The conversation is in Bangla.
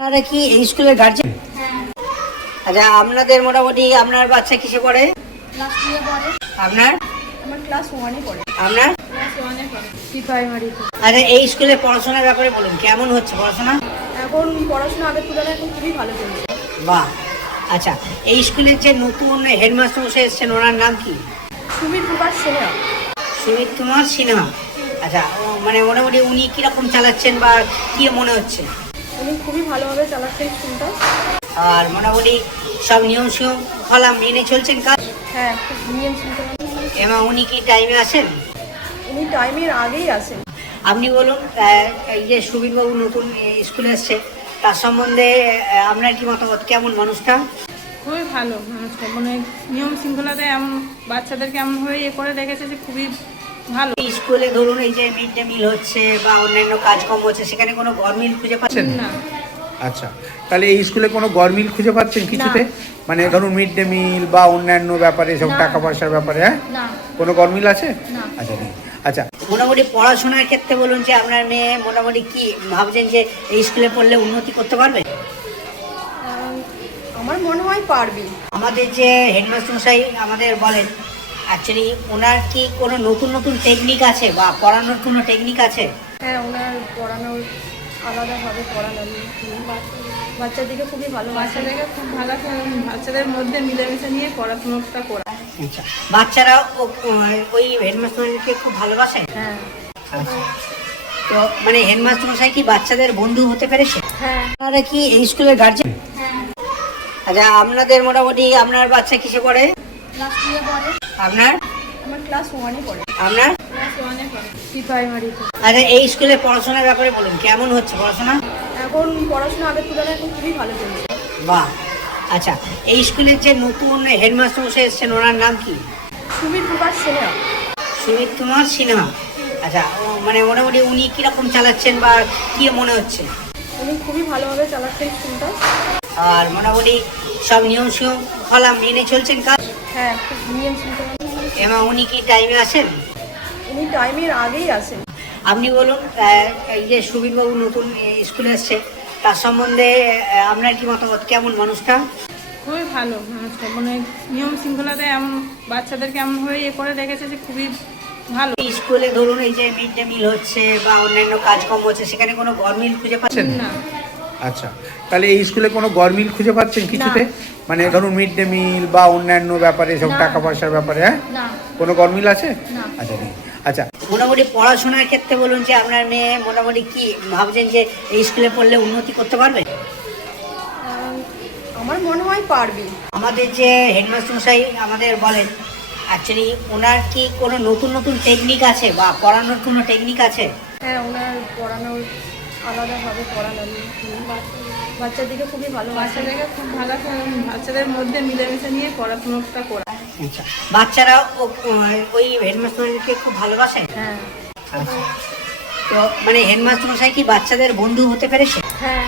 আপনারা কি এই স্কুলের গার্জেন আচ্ছা আপনাদের মোটামুটি আপনার বাচ্চা কিসে পড়ে? ক্লাস টুয়ে পড়ে। আপনার? আমার ক্লাস ওয়ানে পড়ে। আপনার? ক্লাস ওয়ানে পড়ে। প্রি প্রাইমারিতে আচ্ছা এই স্কুলে পড়াশোনার ব্যাপারে বলুন কেমন হচ্ছে পড়াশোনা? এখন পড়াশোনা আগের তুলনায় এখন খুবই ভালো চলছে। বাহ! আচ্ছা এই স্কুলের যে নতুন হেডমাস্টার মশাই এসেছেন ওনার নাম কি? সিনহা। সুমিত কুমার সিনহা। আচ্ছা মানে মোটামুটি উনি কীরকম চালাচ্ছেন বা কি মনে হচ্ছে? উনি খুবই ভালোভাবে চালাচ্ছেন স্কুলটা আর মোটামুটি সব নিয়ম শৃঙ্খলা মেনে চলছেন কাজ? হ্যাঁ খুব নিয়ম শৃঙ্খলা এবং উনি কি টাইমে আসেন? উনি টাইমের আগেই আসেন। আপনি বলুন এই যে সুবীরবাবু নতুন স্কুলে এসছে তার সম্বন্ধে আপনার কি মতামত? কেমন মানুষটা? খুবই ভালো মানুষটা। মানে নিয়ম শৃঙ্খলাতে এমন বাচ্চাদেরকে এমনভাবে ইয়ে করে রেখেছে যে খুবই ভালো। স্কুলে ধরুন এই যে মিড ডে মিল হচ্ছে বা অন্যান্য কাজকর্ম হচ্ছে সেখানে কোনো গরমিল খুঁজে পাচ্ছেন? না। আচ্ছা তাহলে এই স্কুলে কোনো গরমিল খুঁজে পাচ্ছেন কিছুতে? মানে ধরুন মিড ডে মিল বা অন্যান্য ব্যাপারে সব টাকা পয়সার ব্যাপারে হ্যাঁ? কোনো গরমিল আছে? আচ্ছা আচ্ছা। মোটামুটি পড়াশোনার ক্ষেত্রে বলুন যে আপনার মেয়ে মোটামুটি কি ভাবছেন যে এই স্কুলে পড়লে উন্নতি করতে পারবে? আমার মনে হয় পারবি। আমাদের যে হেডমাস্টার মশাই আমাদের বলেন অ্যাকচুয়ালি ওনার কি কোনো নতুন নতুন টেকনিক আছে বা পড়ানোর কোনো টেকনিক আছে? হ্যাঁ ওনার পড়ানোর আলাদাভাবে পড়ানোর বাচ্চাদেরকে খুবই ভালো বাচ্চাদেরকে খুব ভালো বাচ্চাদের মধ্যে মিলেমিশে নিয়ে পড়াশোনাটা করা। আচ্ছা বাচ্চারা ও- ওই হেডমাস্টারকে খুব ভালোবাসে? হ্যাঁ। আচ্ছা তো মানে হেডমাস্টার মশাই কি বাচ্চাদের বন্ধু হতে পেরেছে? হ্যাঁ। আপনারা কি এই স্কুলের গার্জেন হ্যাঁ। আচ্ছা আপনাদের মোটামুটি আপনার বাচ্চা কিসে পড়ে? ক্লাস টুয়ে পড়ে। আপনার? আমার ক্লাস ওয়ানে পড়ে। আপনার? ক্লাস ওয়ানে পড়ে। প্রি প্রাইমারিতে আচ্ছা এই স্কুলে পড়াশোনার ব্যাপারে বলুন কেমন হচ্ছে পড়াশোনা? এখন পড়াশোনা আগের তুলনায় এখন খুবই ভালো চলছে। বাহ। আচ্ছা এই স্কুলের যে নতুন হেডমাস্টার মশাই এসেছেন ওনার নাম কি? সুবীর প্রকাশ সিনহা। সুমিত কুমার সিনহা। আচ্ছা মানে মোটামুটি উনি কীরকম চালাচ্ছেন বা কি মনে হচ্ছে? উনি খুবই ভালোভাবে চালাচ্ছেন স্কুলটা আর মোটামুটি সব নিয়ম শৃঙ্খলা মেনে চলছেন কাজ? হ্যাঁ খুব নিয়ম শৃঙ্খলা এবং উনি কি টাইমে আসেন উনি টাইমের আগেই আসেন আপনি বলুন এই যে সুবীরবাবু নতুন এই স্কুলে এসছে তার সম্বন্ধে আপনার কি মতামত? কেমন মানুষটা? খুবই ভালো মানুষটা। মানে নিয়ম শৃঙ্খলাতে এমন বাচ্চাদেরকে এমনভাবে ইয়ে করে রেখেছে যে খুবই ভালো। স্কুলে ধরুন এই যে মিড ডে মিল হচ্ছে বা অন্যান্য কাজকর্ম হচ্ছে সেখানে কোনো গরমিল খুঁজে পাচ্ছেন? না। আচ্ছা। তাহলে এই স্কুলে কোনো গরমিল খুঁজে পাচ্ছেন কিছুতে? মানে ধরুন মিড ডে মিল বা অন্যান্য ব্যাপারে সব টাকা পয়সার ব্যাপারে হ্যাঁ? না। কোনো গরমিল আছে? আচ্ছা আচ্ছা। মোটামুটি পড়াশোনার ক্ষেত্রে বলুন যে আপনার মেয়ে মোটামুটি কি ভাবছেন যে এই স্কুলে পড়লে উন্নতি করতে পারবে? আমার মনে হয় পারবি। আমাদের যে হেডমাস্টার মশাই আমাদের বলেন অ্যাকচুয়ালি ওনার কি কোনো নতুন নতুন টেকনিক আছে বা পড়ানোর কোনো টেকনিক আছে? হ্যাঁ ওনার পড়ানোর আলাদাভাবে পড়ানোর বাচ্চাদেরকে খুবই ভালো বাচ্চাদেরকে খুব ভালো বাচ্চাদের মধ্যে মিলেমিশে নিয়ে পড়াশোনাটা করা। আচ্ছা বাচ্চারা ওই হেডমাস্টারকে খুব ভালোবাসে? হ্যাঁ। আচ্ছা। তো মানে হেডমাস্টার মশাই কি বাচ্চাদের বন্ধু হতে পেরেছে? হ্যাঁ।